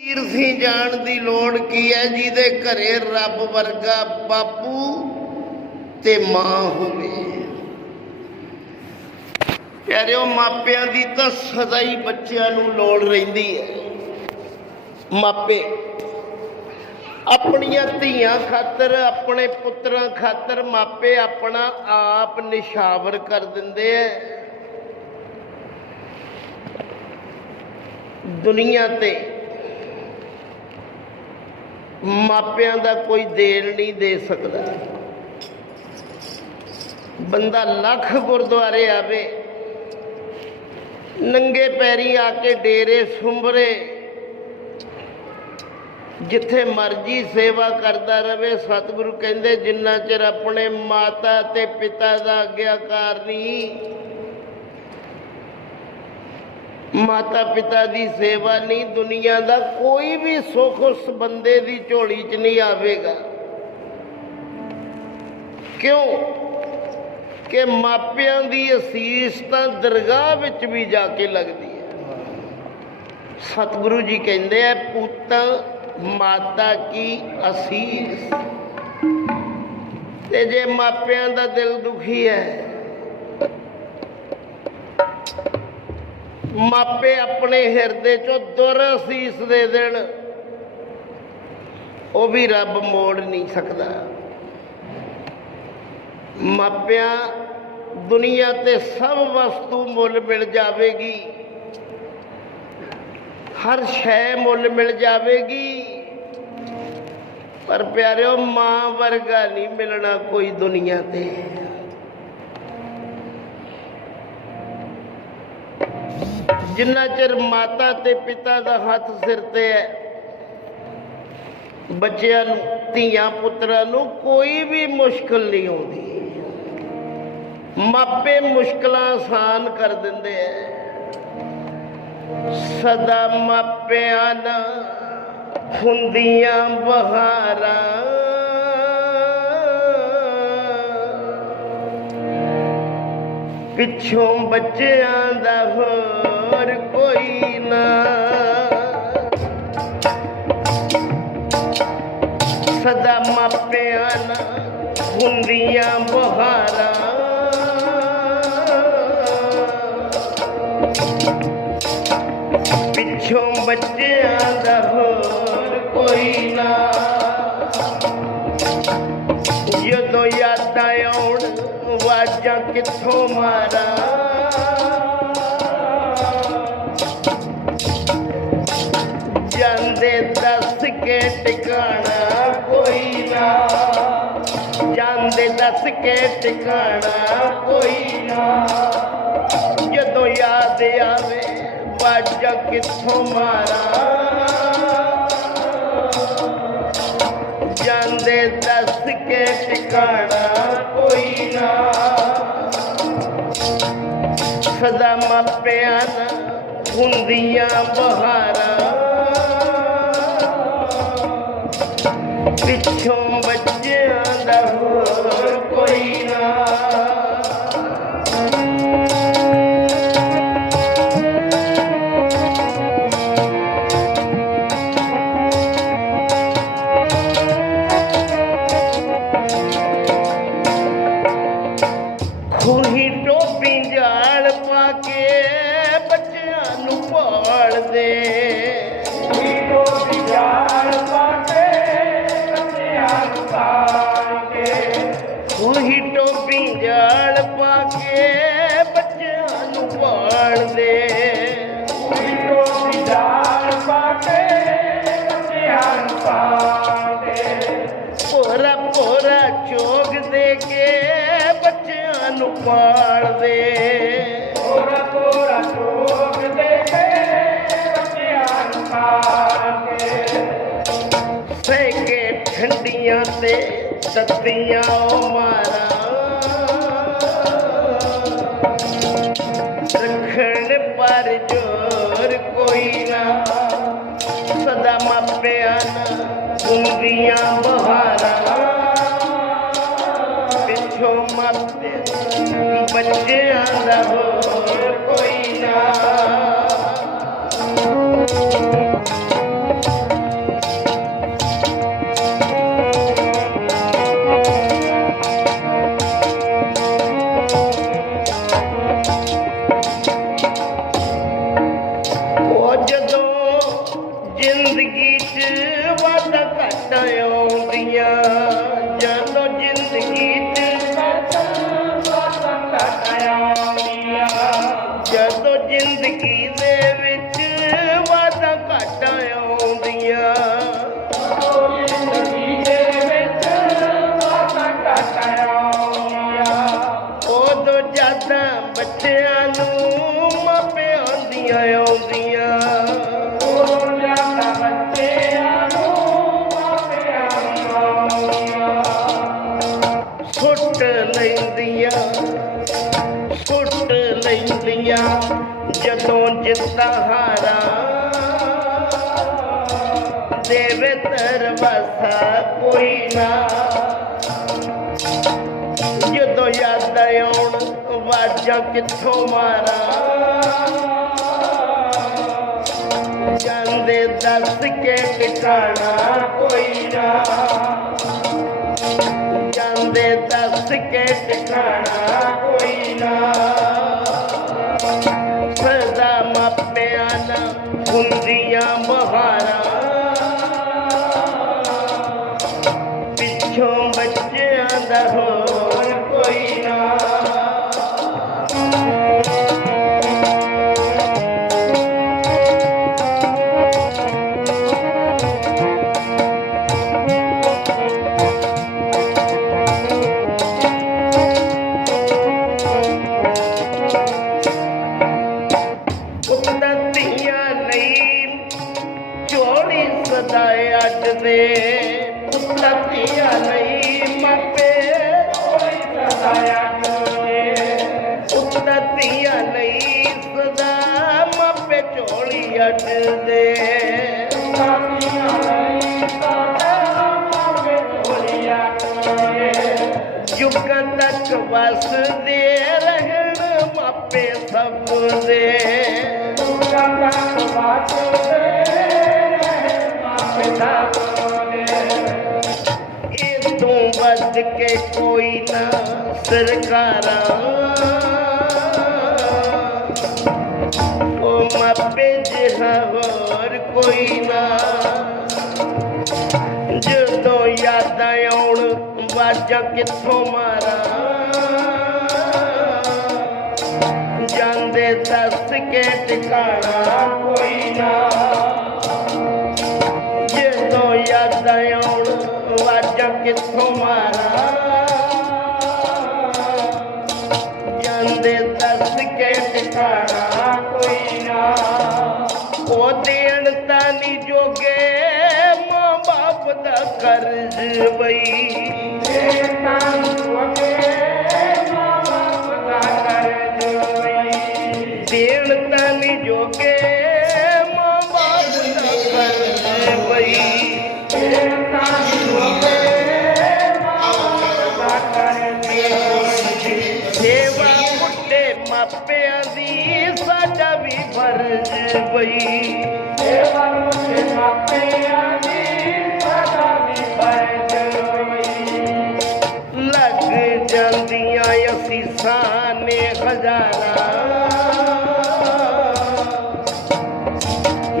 ਤੀਰਥੀ ਜਾਣ ਦੀ ਲੋੜ ਕੀ ਹੈ ਜਿਹਦੇ ਘਰੇ ਰੱਬ ਵਰਗਾ ਬਾਪੂ ਤੇ ਮਾਂ ਹੋਵੇ? ਪਿਆਰਿਓ ਮਾਪਿਆਂ ਦੀ ਤਾਂ ਸਦਾ ਹੀ ਬੱਚਿਆਂ ਨੂੰ ਲੋੜ ਰਹਿੰਦੀ ਹੈ। ਮਾਪੇ, ਆਪਣੀਆਂ ਧੀਆਂ ਖਾਤਰ, ਆਪਣੇ ਪੁੱਤਰਾਂ ਖਾਤਰ ਮਾਪੇ ਆਪਣਾ ਆਪ ਨਿਸ਼ਾਵਰ ਕਰ ਦਿੰਦੇ ਐ ਦੁਨੀਆ ਤੇ ਮਾਪਿਆਂ ਦਾ ਕੋਈ ਦੇਣ ਨਹੀਂ ਦੇ ਸਕਦਾ। ਬੰਦਾ ਲੱਖ ਗੁਰਦੁਆਰੇ ਆਵੇ, ਨੰਗੇ ਪੈਰੀ ਆ ਕੇ ਡੇਰੇ ਸੁੰਬਰੇ ਜਿੱਥੇ ਮਰਜ਼ੀ ਸੇਵਾ ਕਰਦਾ ਰਵੇ, ਸਤਿਗੁਰੂ ਕਹਿੰਦੇ ਜਿੰਨਾ ਚਿਰ ਆਪਣੇ ਮਾਤਾ ਤੇ ਪਿਤਾ ਦਾ ਆਗਿਆਕਾਰ ਨਹੀਂ ਮਾਤਾ ਪਿਤਾ ਦੀ ਸੇਵਾ ਨਹੀਂ, ਦੁਨੀਆ ਦਾ ਕੋਈ ਵੀ ਸੁੱਖ ਉਸ ਬੰਦੇ ਦੀ ਝੋਲੀ 'ਚ ਨਹੀਂ ਆਵੇਗਾ। ਕਿਉਂ? ਕਿ ਮਾਪਿਆਂ ਦੀ ਅਸੀਸ ਤਾਂ ਦਰਗਾਹ ਵਿੱਚ ਵੀ ਜਾ ਕੇ ਲੱਗਦੀ ਹੈ। ਸਤਿਗੁਰੂ ਜੀ ਕਹਿੰਦੇ ਆ, ਪੁੱਤ, ਮਾਤਾ ਕੀ ਅਸੀਸ? ਤੇ ਜੇ ਮਾਪਿਆਂ ਦਾ ਦਿਲ ਦੁਖੀ ਹੈ ਮਾਪੇ ਆਪਣੇ ਹਿਰਦੇ ਚੋਂ ਦੁਰ ਅਸੀਸ ਦੇ ਦੇਣ। ਉਹ ਵੀ ਰੱਬ ਮੋੜ ਨਹੀਂ ਸਕਦਾ। ਮਾਪਿਆਂ, ਦੁਨੀਆ ਤੇ ਸਭ ਵਸਤੂ ਮੁੱਲ ਮਿਲ ਜਾਵੇਗੀ। ਹਰ ਸ਼ੈ ਮੁੱਲ ਮਿਲ ਜਾਵੇਗੀ। ਪਰ ਪਿਆਰਿਓ, ਮਾਂ ਵਰਗਾ ਨਹੀਂ ਮਿਲਣਾ ਕੋਈ ਦੁਨੀਆ ਤੇ। ਜਿੰਨਾ ਚਿਰ ਮਾਤਾ ਤੇ ਪਿਤਾ ਦਾ ਹੱਥ ਸਿਰ ਤੇ ਹੈ, ਬੱਚਿਆਂ ਨੂੰ, ਧੀਆਂ ਪੁੱਤਰਾਂ ਨੂੰ ਕੋਈ ਵੀ ਮੁਸ਼ਕਲ ਨਹੀਂ ਆਉਂਦੀ। ਮਾਪੇ ਮੁਸ਼ਕਲਾਂ ਆਸਾਨ ਕਰ ਦਿੰਦੇ ਐ। ਸਦਾ ਮਾਪਿਆਂ ਨਾ ਹੁੰਦੀਆਂ ਬਹਾਰਾਂ। ਪਿੱਛੋਂ ਬੱਚਿਆਂ ਦਾ ਹੋ ਕੋਈ ਨਾ ਸਦਾ ਮਾਪਿਆਂ ਨਾ ਹੁੰਦੀਆਂ ਬਹਾਰਾਂ ਪਿੱਛੋਂ ਬੱਚਿਆਂ ਦਾ ਹੋਰ ਕੋਈ ਨਾ ਜਦੋਂ ਯਾਦਾਂ ਆਉਣ ਵਾਜਾਂ ਕਿੱਥੋਂ ਮਾਰਾਂ ਦੱਸ ਕੇ ਟਿਕਾਣਾ ਕੋਈ ਨਾ। ਜਦੋਂ ਯਾਦ ਆਵੇ, ਵਾਜਾਂ ਕਿੱਥੋਂ ਮਾਰਾਂ। ਜਾਂਦੇ ਦੱਸ ਕੇ ਟਿਕਾਣਾ ਕੋਈ ਨਾ। ਸਦਾ ਮਾਪਿਆਂ ਹੁੰਦੀਆਂ ਬਹਾਰਾਂ। ਪਿੱਛੋਂ ਚੋਗ ਦੇ ਕੇ ਬੱਚਿਆਂ ਨੂੰ ਪਾਲਦੇ ਭੋਰਾ ਭੋਰਾ ਚੋਗ ਦੇ ਕੇ ਬੱਚਿਆਂ ਨੂੰ ਪਾਲਦੇ ਸਹਿਕੇ ਠੰਡੀਆਂ ਤੇ ਉਹ ਮਾਰਾਂ। ਰੱਖਣ ਪਰ ਜੋਰ ਕੋਈ ਨਾ। ਸਦਾ ਮਾਪਿਆਂ ਨਾ ਹੁੰਦੀਆਂ ਕੋਈ ਨਾ। ਜ਼ਿੰਦਗੀ 'ਚ ਵਾਧਾ ਘਾਟਾ ਆਉਂਦੀਆਂ ਬੱਚਿਆਂ ਨੂੰ ਮਾਪਿਆਂ ਦੀਆਂ ਆਉਂਦੀਆਂ। ਸੁੱਟ ਲੈਂਦੀਆਂ ਸੁੱਟ ਲੈਂਦੀਆਂ ਜਦੋਂ ਜਿੱਤਾ ਹਾਰਾ। ਦੇਵੇ ਤਰਵਸਾ ਕੋਈ ਨਾ। ਜਦੋਂ ਯਾਦ ਆਉਣ ਵਾਜਾਂ ਕਿੱਥੋਂ ਮਾਰਾਂ? ਜਾਂਦੇ ਦੱਸ ਕੇ ਟਿਕਾਣਾ ਕੋਈ ਨਾ। ਜਾਂਦੇ ਦੱਸ ਕੇ ਟਿਕਾਣਾ ਕੋਈ ਨਾ। ਸਦਾ ਮਾਪਿਆਂ ਨਾ ਹੁੰਦੀਆਂ ਮਹਾਰਾਂ। ਪਿੱਛੋਂ ਬੱਚਿਆਂ ਦਾ ਹੋਰ ਝੋਲੀ ਅੱਜ ਦੇ ਯੁੱਗਾਂ ਤੱਕ ਵਸਦੇ ਰਹਿਣ ਮਾਪੇ ਸਭ ਦੇ ਇਹ ਤੋਂ ਵੱਧ ਕੇ ਕੋਈ ਨਾ ਸਰਕਾਰਾਂ। ਕੋਈ ਨਾ ਜਦੋਂ ਯਾਦਾਂ ਆਉਣ, ਵਾਜਾਂ ਕਿੱਥੋਂ ਮਾਰਾਂ? ਜਾਂਦੇ ਦੱਸ ਕੇ ਟਿਕਾਣਾ ਕੋਈ ਨਾ। ਜਦੋਂ ਯਾਦਾਂ ਆਉਣ, ਵਾਜਾਂ ਕਿੱਥੋਂ ਮਾਰਾਂ? ਜਾਂਦੇ ਦੱਸ ਕੇ ਟਿਕਾਣਾ ਬਾਪ ਦਾ ਕਰਜ਼ ਬਈ ਦੇਣ ਤਾਂ ਨਹੀਂ ਜੋਗੇ ਮਾਂ ਬਾਪ ਦਾ ਕਰਜ਼ ਬਈ ਸੇਵਾ ਮੁੱਢੇ ਮਾਪਿਆਂ ਦੀ ਸਾਡਾ ਵੀ ਫਰਜ਼ ਬਈ ਲੱਗ ਨੇ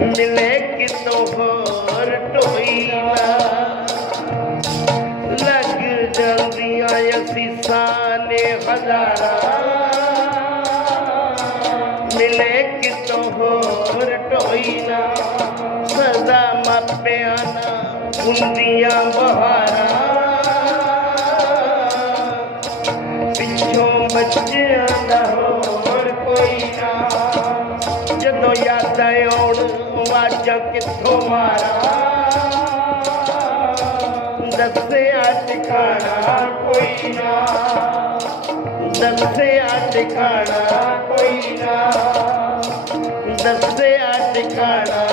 ਮਿਲੇ ਕਿਤੋਂ ਹੋਰ ਢੋਈ ਨਾ ਲੱਗ ਜਾਂਦੀਆਂ ਅਸੀਸਾਂ ਨੇ ਹਜ਼ਾਰਾਂ। ਮਿਲੇ ਕਿਤੋਂ ਹੋਰ ਢੋਈ ਨਾ ਸਦਾ ਮਾਪਿਆਂ ਨਾ ਹੁੰਦੀਆਂ ਬਹਾਰਾਂ। ਬੱਚਿਆਂ ਦਾ ਹੋਰ ਕੋਈ ਨਾ। ਜਦੋਂ ਯਾਦ ਆਉਣ ਵਾਜਾਂ ਕਿੱਥੋਂ ਮਾਰਾਂ? ਦੱਸਿਆ ਟਿਕਾਣਾ ਕੋਈ ਨਾ। ਦੱਸਿਆ ਟਿਕਾਣਾ ਕੋਈ ਨਾ। ਦੱਸਿਆ ਟਿਕਾਣਾ